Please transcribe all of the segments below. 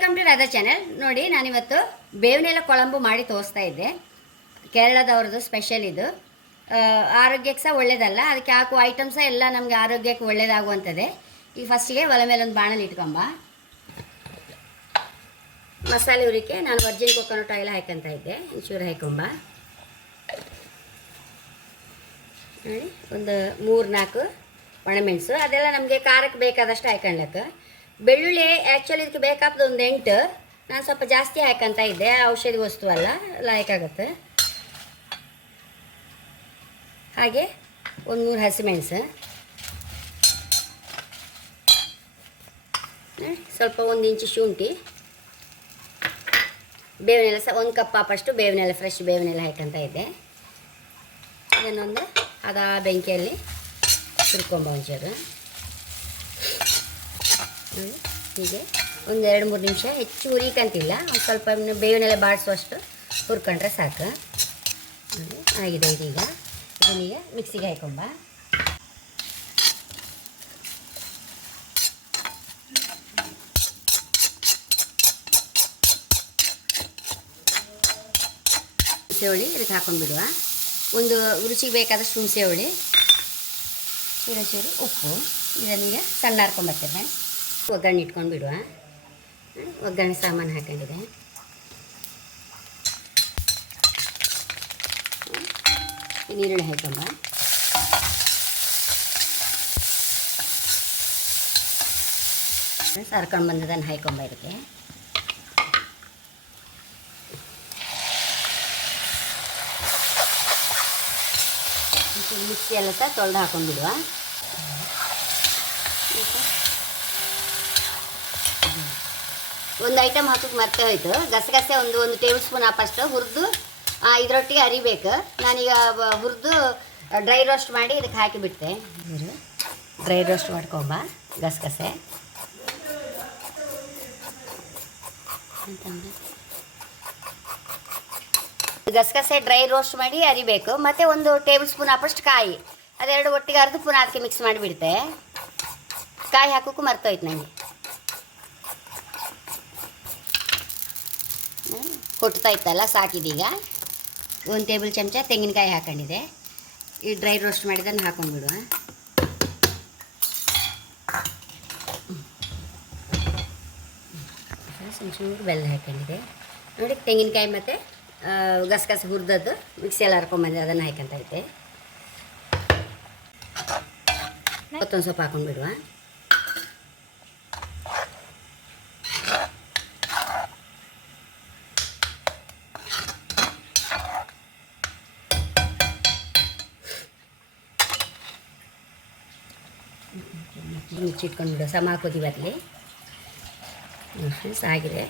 Welcome to Radha channel. ನೋಡಿ, ನಾನಿವತ್ತು ಬೇವಿನೆಲೆ ಕೊಳಂಬು ಮಾಡಿ ತೋರಿಸ್ತಾ ಇದ್ದೆ. ಕೇರಳದವ್ರದ್ದು ಸ್ಪೆಷಲ್ ಇದು. ಆರೋಗ್ಯಕ್ಕೆ ಸಹ ಒಳ್ಳೇದಲ್ಲ, ಅದಕ್ಕೆ ಹಾಕುವ ಐಟಮ್ಸ ಎಲ್ಲ ನಮಗೆ ಆರೋಗ್ಯಕ್ಕೆ ಒಳ್ಳೇದಾಗುವಂಥದ್ದೇ. ಈಗ ಫಸ್ಟಿಗೆ ಒಲೆ ಮೇಲೆ ಒಂದು ಬಾಣಲಿ ಇಟ್ಕೊಂಬ. ಮಸಾಲೆ ಹುರಿಕೆ ನಾನು ವರ್ಜಿನ್ ಕೊಕೊನಟ್ ಆಯಿಲ್ ಹಾಕಂತ ಇದ್ದೆ. ಒಂಚೂರು ಹಾಕೊಂಬ. ನೋಡಿ, ಒಂದು 3-4 ಒಣಮೆಣಸು, ಅದೆಲ್ಲ ನಮಗೆ ಖಾರಕ್ಕೆ ಬೇಕಾದಷ್ಟು ಹಾಕೊಂಡ್ಲಕ್ಕ. ಬೆಳ್ಳುಳ್ಳಿ ಆ್ಯಕ್ಚುಲಿ ಇದಕ್ಕೆ ಬೇಕಾಗ್ತದೆ ಒಂದು 8. ನಾನು ಸ್ವಲ್ಪ ಜಾಸ್ತಿ ಹಾಕಂತ ಇದ್ದೆ, ಔಷಧಿ ವಸ್ತು ಅಲ್ಲ, ಲಾಯಕಾಗತ್ತೆ. ಹಾಗೆ ಒಂದು 3 ಹಸಿಮೆಣಸು, ಸ್ವಲ್ಪ 1 ಇಂಚು ಶುಂಠಿ, ಬೇವಿನೆಲೆ ಸಹ 1 ಕಪ್ ಆಪಷ್ಟು ಬೇವಿನೆಲೆ, ಫ್ರೆಶ್ ಬೇವಿನೆಲೆ ಹಾಕಂತ ಇದ್ದೆ. ಇದನ್ನೊಂದು ಅದಾ ಬೆಂಕಿಯಲ್ಲಿ ಹುರ್ಕೊಂಬ ಒಂಚೂರು. ಹೀಗೆ ಒಂದು 2-3 ನಿಮಿಷ, ಹೆಚ್ಚು ಹುರಿಕಂತಿಲ್ಲ, ಒಂದು ಸ್ವಲ್ಪ ಬೇವಿನೆಲೆ ಬಾಡಿಸುವಷ್ಟು ಹುರ್ಕೊಂಡ್ರೆ ಸಾಕು. ಆಗಿದೆ ಇದೀಗ. ಇದನ್ನೀಗ ಮಿಕ್ಸಿಗೆ ಹಾಕೊಂಬ. ಹುಣಸೆ ಹುಳಿ ಇದಕ್ಕೆ ಹಾಕೊಂಡ್ಬಿಡುವ. ಒಂದು ರುಚಿಗೆ ಬೇಕಾದಷ್ಟು ಹುಣಸೆ ಹುಳಿ, ಚೂರು ಉಪ್ಪು. ಇದನ್ನೀಗ ಸಣ್ಣ ಹಾರ್ಕೊಂಬರ್ತೇನೆ. ಒಗ್ಗರಣೆ ಇಟ್ಕೊಂಡು ಬಿಡುವ. ಒಗ್ಗರಣೆ ಸಾಮಾನು ಹಾಕೊಂಡಿದೆ. ಈರುಳ್ಳಿ ಹಾಕೊಂಬ. ಸರ್ಕೊಂಡು ಬಂದದನ್ನು ಹಾಕೊಂಬ. ಇದಕ್ಕೆ ಮಿಕ್ಸಿ ಎಲ್ಲ ಸಹ ತೊಳೆದು ಹಾಕೊಂಡ್ಬಿಡುವ. ಒಂದು ಐಟಮ್ ಹಾಕೋಕ್ಕೆ ಮರ್ತೇ ಹೋಯ್ತು. ಗಸಗಸೆ ಒಂದು ಟೇಬಲ್ ಸ್ಪೂನ್ ಆಪಷ್ಟು ಹುರಿದು ಇದರೊಟ್ಟಿಗೆ ಅರಿಬೇಕು. ನಾನೀಗ ಹುರಿದು ಡ್ರೈ ರೋಸ್ಟ್ ಮಾಡಿ ಇದಕ್ಕೆ ಹಾಕಿಬಿಡ್ತೆ. ಡ್ರೈ ರೋಸ್ಟ್ ಮಾಡ್ಕೊಂಬ ಗಸಗಸೆ. ಗಸಗಸೆ ಡ್ರೈ ರೋಸ್ಟ್ ಮಾಡಿ ಅರಿಬೇಕು. ಮತ್ತು 1 ಟೇಬಲ್ ಸ್ಪೂನ್ ಆಪಷ್ಟು ಕಾಯಿ, ಅದೆರಡು ಒಟ್ಟಿಗೆ ಅರ್ದು ಪುನಃ ಅದಕ್ಕೆ ಮಿಕ್ಸ್ ಮಾಡಿಬಿಡ್ತೆ. ಕಾಯಿ ಹಾಕೋಕ್ಕೂ ಮರ್ತೋಯ್ತು ನನಗೆ. ಹೊಟ್ತಾ ಇತ್ತಲ್ಲ, ಸಾಕಿದೀಗ. 1 ಟೇಬಲ್ ಚಮಚ ತೆಂಗಿನಕಾಯಿ ಹಾಕೊಂಡಿದೆ. ಈ ಡ್ರೈ ರೋಸ್ಟ್ ಮಾಡಿದ್ದನ್ನು ಹಾಕೊಂಡ್ಬಿಡುವ. ಒಂಚೂರು ಬೆಲ್ಲ ಹಾಕೊಂಡಿದೆ. ನೋಡಿ, ತೆಂಗಿನಕಾಯಿ ಮತ್ತು ಗಸಗಸೆ ಹುರಿದದ್ದು ಮಿಕ್ಸಿಯಲ್ಲಿ ಹರ್ಕೊಂಬಂದೆ, ಅದನ್ನು ಹಾಕಂತ ಐತೆ. ಮತ್ತೊಂದು ಸ್ವಲ್ಪ ಹಾಕೊಂಡ್ಬಿಡುವ. ಮುಚ್ಚಿಟ್ಕೊಂಡು ಬಿಡುವ. ಸಮ ಹಾಕೋದಿ ಬರಲಿ. ಸಾಗಿದೆ.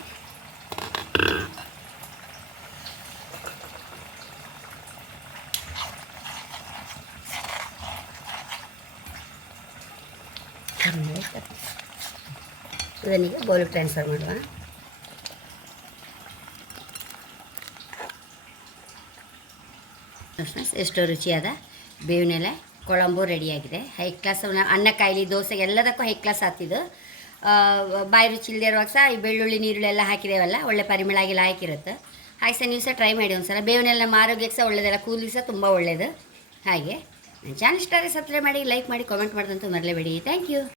ಇದನ್ನೀಗ ಬೌಲಿಗೆ ಟ್ರಾನ್ಸ್ಫರ್ ಮಾಡುವ. ಎಷ್ಟೋ ರುಚಿಯಾದ ಬೇವಿನೆಲೆ ಕೊಳಂಬು ರೆಡಿಯಾಗಿದೆ. High class. ಅನ್ನಕ್ಕಾಯ್ಲಿ, ದೋಸೆಗೆ ಎಲ್ಲದಕ್ಕೂ ಹೈ ಕ್ಲಾಸ್ ಆಗ್ತಿದ್ದು. ಬಾಯಿ ರುಚಿ ಇಲ್ಲದೆ ಇರುವಾಗ ಸಹ ಈ ಬೆಳ್ಳುಳ್ಳಿ ನೀರುಳ್ಳಿ ಎಲ್ಲ ಹಾಕಿದೇವಲ್ಲ, ಒಳ್ಳೆ ಪರಿಮಳ ಆಗಿಲ್ಲ ಹಾಕಿರುತ್ತೆ. ಹಾಗೆ ಸಹ ನೀವು ಸಹ ಟ್ರೈ ಮಾಡಿ ಒಂದ್ಸಲ. ಬೇವಿನೆಲ್ಲ ನಮ್ಮ ಆರೋಗ್ಯಕ್ಕೆ ಸಹ ಒಳ್ಳೆಯದಲ್ಲ, ಕೂದಲಿಗೆ ಸಹ ತುಂಬ ಒಳ್ಳೆಯದು. ಹಾಗೆ ನನ್ನ ಚಾನಲ್ ಇಷ್ಟ ಆದರೆ ಸಬ್ಸ್ಕ್ರೈಬ್ ಮಾಡಿ, ಲೈಕ್ ಮಾಡಿ, ಕಾಮೆಂಟ್ ಮಾಡೋದಂತೂ ಮರಲೇಬೇಡಿ. Thank you.